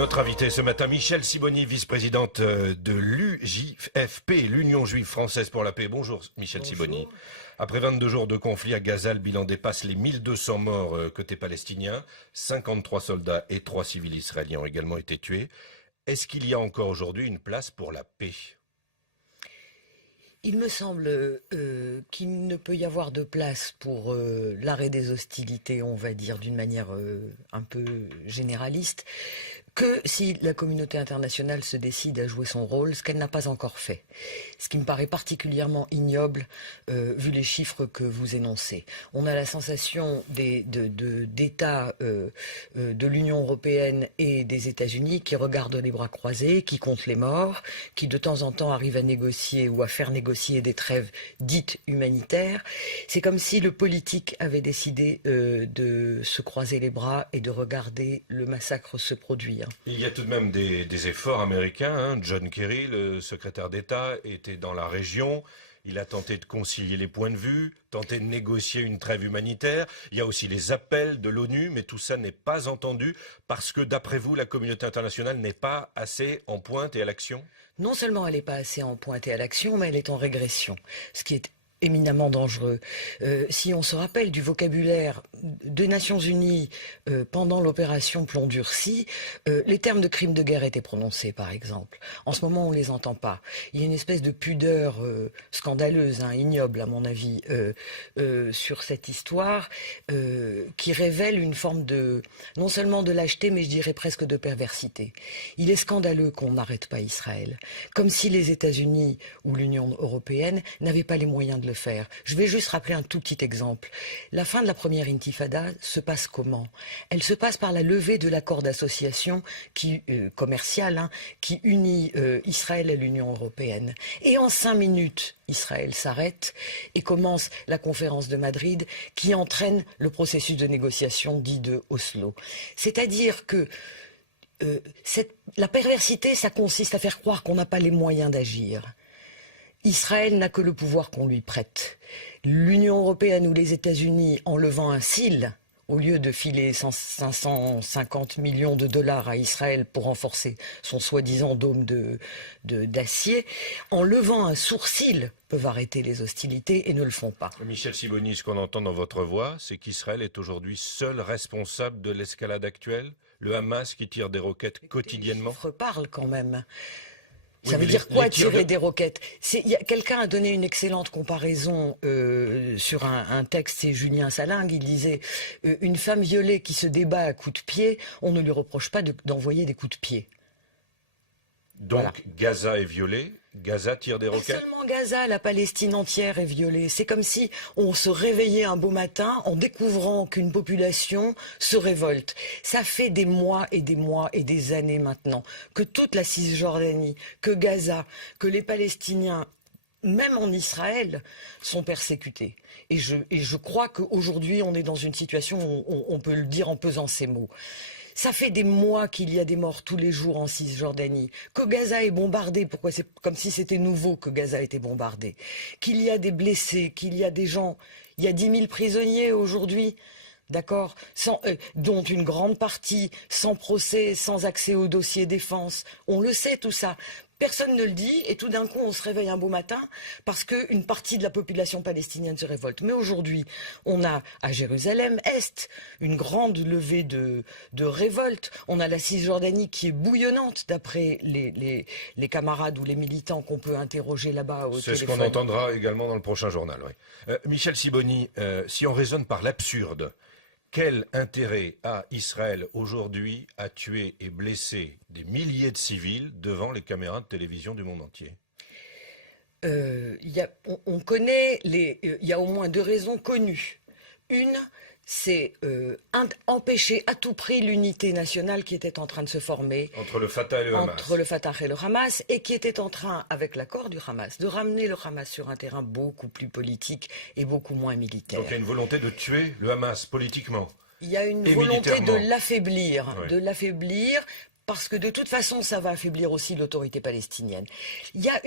Notre invité ce matin, Michèle Sibony, vice-présidente de l'UJFP, l'Union Juive Française pour la Paix. Bonjour Michèle Sibony. Après 22 jours de conflit à Gaza, le bilan dépasse les 1200 morts côté palestinien. 53 soldats et 3 civils israéliens ont également été tués. Est-ce qu'il y a encore aujourd'hui une place pour la paix ? Il me semble qu'il ne peut y avoir de place pour l'arrêt des hostilités, on va dire d'une manière un peu généraliste, que si la communauté internationale se décide à jouer son rôle, ce qu'elle n'a pas encore fait. Ce qui me paraît particulièrement ignoble, vu les chiffres que vous énoncez. On a la sensation d'États de l'Union européenne et des États-Unis qui regardent les bras croisés, qui comptent les morts, qui de temps en temps arrivent à négocier ou à faire négocier des trêves dites humanitaires. C'est comme si le politique avait décidé de se croiser les bras et de regarder le massacre se produire. Il y a tout de même des efforts américains. Hein. John Kerry, le secrétaire d'État, était dans la région. Il a tenté de concilier les points de vue, tenté de négocier une trêve humanitaire. Il y a aussi les appels de l'ONU, mais tout ça n'est pas entendu parce que, d'après vous, la communauté internationale n'est pas assez en pointe et à l'action ? Non seulement elle n'est pas assez en pointe et à l'action, mais elle est en régression, ce qui est éminemment dangereux. Si on se rappelle du vocabulaire des Nations Unies pendant l'opération Plomb durci, les termes de crimes de guerre étaient prononcés, par exemple. En ce moment, on ne les entend pas. Il y a une espèce de pudeur scandaleuse, ignoble, à mon avis, sur cette histoire, qui révèle une forme de, non seulement de lâcheté, mais je dirais presque de perversité. Il est scandaleux qu'on n'arrête pas Israël, comme si les États-Unis ou l'Union européenne n'avaient pas les moyens de le faire. Je vais juste rappeler un tout petit exemple. La fin de la première intifada se passe comment ? Elle se passe par la levée de l'accord d'association commercial qui unit Israël et l'Union européenne. Et en 5 minutes, Israël s'arrête et commence la conférence de Madrid qui entraîne le processus de négociation dit de Oslo. C'est-à-dire que la perversité, ça consiste à faire croire qu'on n'a pas les moyens d'agir. Israël n'a que le pouvoir qu'on lui prête. L'Union européenne ou les États-Unis, en levant un cil, au lieu de filer 550 millions de dollars à Israël pour renforcer son soi-disant dôme d'acier, en levant un sourcil, peuvent arrêter les hostilités et ne le font pas. Michèle Sibony, ce qu'on entend dans votre voix, c'est qu'Israël est aujourd'hui seul responsable de l'escalade actuelle ? Le Hamas qui tire des roquettes quotidiennement ? Les chiffres parlent quand même. Oui, Ça veut dire quoi tirer des roquettes ? Quelqu'un a donné une excellente comparaison sur un texte, c'est Julien Salingue, il disait une femme violée qui se débat à coups de pied, on ne lui reproche pas d'envoyer des coups de pied. Donc voilà. Gaza est violée, Gaza tire des roquettes ? Seulement Gaza, la Palestine entière est violée. C'est comme si on se réveillait un beau matin en découvrant qu'une population se révolte. Ça fait des mois et des années maintenant que toute la Cisjordanie, que Gaza, que les Palestiniens, même en Israël, sont persécutés. Et je crois qu'aujourd'hui, on est dans une situation où on peut le dire en pesant ces mots. Ça fait des mois qu'il y a des morts tous les jours en Cisjordanie, que Gaza est bombardé, pourquoi c'est comme si c'était nouveau que Gaza était bombardé, qu'il y a des blessés, qu'il y a des gens, il y a 10 000 prisonniers aujourd'hui, d'accord, dont une grande partie sans procès, sans accès au dossier défense, on le sait tout ça. Personne ne le dit et tout d'un coup on se réveille un beau matin parce qu'une partie de la population palestinienne se révolte. Mais aujourd'hui, on a à Jérusalem-Est une grande levée de révolte. On a la Cisjordanie qui est bouillonnante d'après les camarades ou les militants qu'on peut interroger là-bas au téléphone. C'est ce qu'on entendra également dans le prochain journal. Oui. Michèle Sibony, si on raisonne par l'absurde, quel intérêt a Israël aujourd'hui à tuer et blesser des milliers de civils devant les caméras de télévision du monde entier ? On connaît, il y a au moins 2 raisons connues. Une, c'est empêcher à tout prix l'unité nationale qui était en train de se former entre le Fatah et le Hamas. Entre le Fatah et le Hamas, et qui était en train, avec l'accord du Hamas, de ramener le Hamas sur un terrain beaucoup plus politique et beaucoup moins militaire. Donc il y a une volonté de tuer le Hamas politiquement. Il y a une volonté de l'affaiblir, parce que de toute façon, ça va affaiblir aussi l'autorité palestinienne. Il y a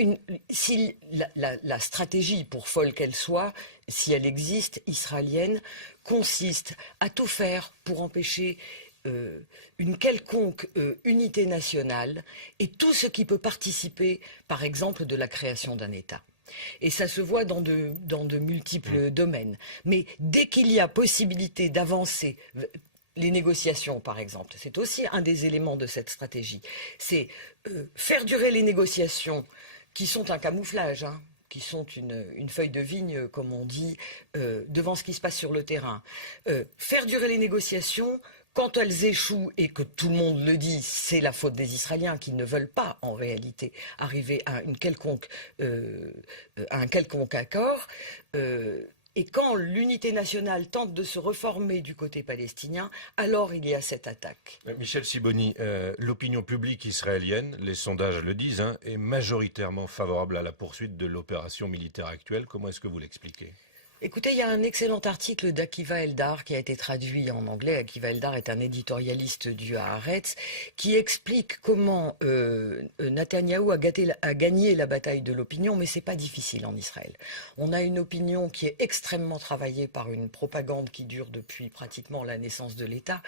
si la stratégie, pour folle qu'elle soit, si elle existe, israélienne, consiste à tout faire pour empêcher une quelconque unité nationale et tout ce qui peut participer, par exemple, de la création d'un État. Et ça se voit dans de multiples domaines. Mais dès qu'il y a possibilité d'avancer, les négociations, par exemple, c'est aussi un des éléments de cette stratégie. C'est faire durer les négociations, qui sont un camouflage, hein, qui sont une feuille de vigne, comme on dit, devant ce qui se passe sur le terrain. Faire durer les négociations, quand elles échouent, et que tout le monde le dit, c'est la faute des Israéliens qui ne veulent pas, en réalité, arriver à un quelconque accord. Et quand l'unité nationale tente de se reformer du côté palestinien, alors il y a cette attaque. Michel Sibony, l'opinion publique israélienne, les sondages le disent, hein, est majoritairement favorable à la poursuite de l'opération militaire actuelle. Comment est-ce que vous l'expliquez ? Écoutez, il y a un excellent article d'Akiva Eldar qui a été traduit en anglais. Akiva Eldar est un éditorialiste du Haaretz qui explique comment Netanyahou a gagné la bataille de l'opinion, mais c'est pas difficile en Israël. On a une opinion qui est extrêmement travaillée par une propagande qui dure depuis pratiquement la naissance de l'État,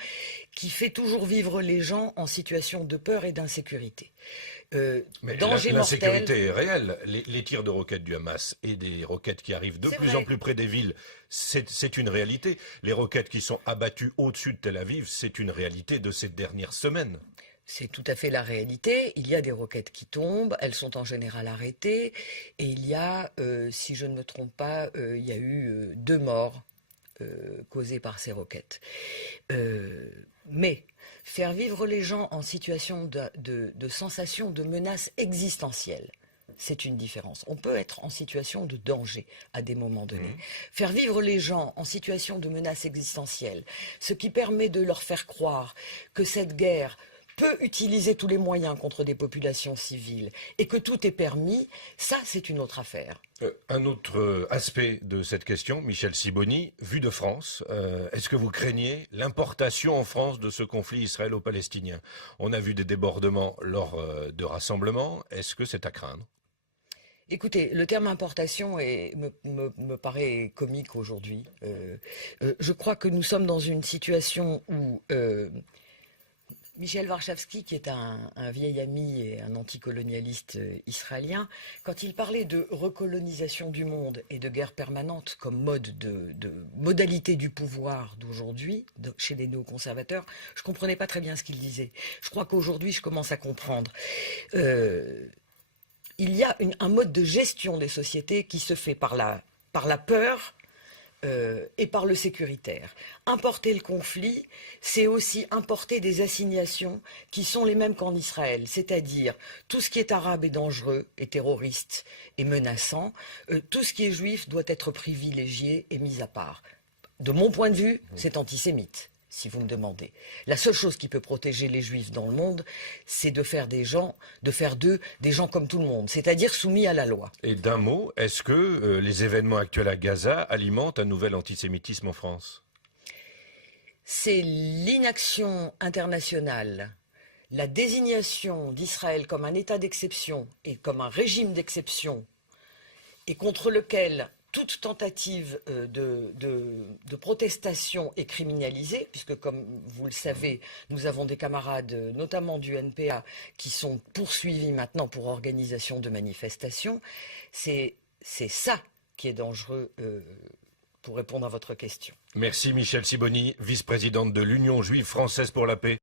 qui fait toujours vivre les gens en situation de peur et d'insécurité. Mais danger l'insécurité mortel. est réelle. Les tirs de roquettes du Hamas et des roquettes qui arrivent de plus en plus près des villes, c'est une réalité. Les roquettes qui sont abattues au-dessus de Tel Aviv, c'est une réalité de ces dernières semaines. C'est tout à fait la réalité. Il y a des roquettes qui tombent, elles sont en général arrêtées, et il y a, si je ne me trompe pas, il y a eu 2 morts causés par ces roquettes. Mais faire vivre les gens en situation de sensation de menace existentielle, c'est une différence. On peut être en situation de danger à des moments donnés. Faire vivre les gens en situation de menace existentielle, ce qui permet de leur faire croire que cette guerre peut utiliser tous les moyens contre des populations civiles et que tout est permis, ça c'est une autre affaire. Un autre aspect de cette question, Michel Sibony, vu de France, est-ce que vous craignez l'importation en France de ce conflit israélo-palestinien ? On a vu des débordements lors de rassemblements, est-ce que c'est à craindre ? Écoutez, le terme importation me paraît comique aujourd'hui. Je crois que nous sommes dans une situation où Michel Warschawski, qui est un vieil ami et un anticolonialiste israélien, quand il parlait de recolonisation du monde et de guerre permanente comme mode de modalité du pouvoir d'aujourd'hui, chez les néoconservateurs, je ne comprenais pas très bien ce qu'il disait. Je crois qu'aujourd'hui, je commence à comprendre. Il y a un mode de gestion des sociétés qui se fait par la peur et par le sécuritaire. Importer le conflit, c'est aussi importer des assignations qui sont les mêmes qu'en Israël, c'est-à-dire tout ce qui est arabe est dangereux et terroriste et menaçant, tout ce qui est juif doit être privilégié et mis à part. De mon point de vue, c'est antisémite, si vous me demandez. La seule chose qui peut protéger les juifs dans le monde, c'est de faire d'eux des gens comme tout le monde, c'est-à-dire soumis à la loi. Et d'un mot, est-ce que les événements actuels à Gaza alimentent un nouvel antisémitisme en France ? C'est l'inaction internationale, la désignation d'Israël comme un État d'exception et comme un régime d'exception, et contre lequel toute tentative de protestation est criminalisée, puisque comme vous le savez, nous avons des camarades, notamment du NPA, qui sont poursuivis maintenant pour organisation de manifestations. C'est ça qui est dangereux pour répondre à votre question. Merci Michel Sibony, vice-présidente de l'Union juive française pour la paix.